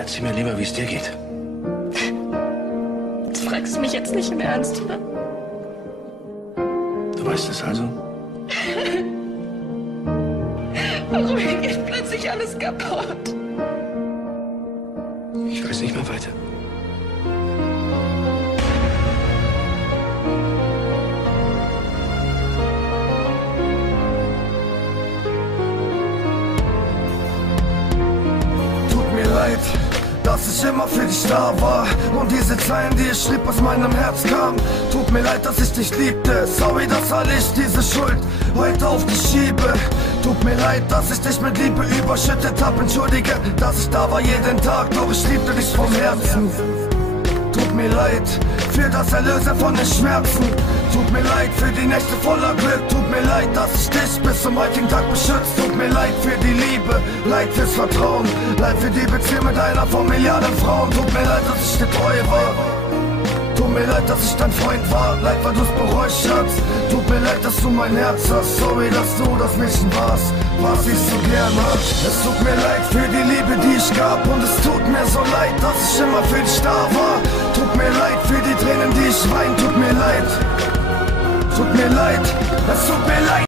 Erzähl mir lieber, wie es dir geht. Du fragst mich jetzt nicht im Ernst, oder? Du weißt es also? Warum geht plötzlich alles kaputt? Ich weiß nicht mehr weiter. Tut mir leid, dass ich immer für dich da war und diese Zeilen, die ich schrieb, aus meinem Herz kamen. Tut mir leid, dass ich dich liebte, sorry, dass all ich diese Schuld heute auf dich schiebe. Tut mir leid, dass ich dich mit Liebe überschüttet hab, entschuldige, dass ich da war jeden Tag, doch ich liebte dich vom Herzen. Tut mir leid für das Erlösen von den Schmerzen. Tut mir leid für die Nächte voller Glück. Tut mir leid, dass ich dich bis zum heutigen Tag beschützt. Tut mir leid für die Liebe, leid fürs Vertrauen, leid für die Beziehung mit einer von Milliarden Frauen. Tut mir leid, dass ich dir treu war. Tut mir leid, dass ich dein Freund war, leid, weil du's bereust, Schatz. Tut mir leid, dass du mein Herz hast, sorry, dass du das Mädchen warst, was ich so gern hab. Es tut mir leid für die Liebe, die ich gab, und es tut mir so leid, dass ich immer für dich da war. Tut mir leid für die Tränen, die ich wein, tut mir leid. Tut mir leid, es tut mir leid.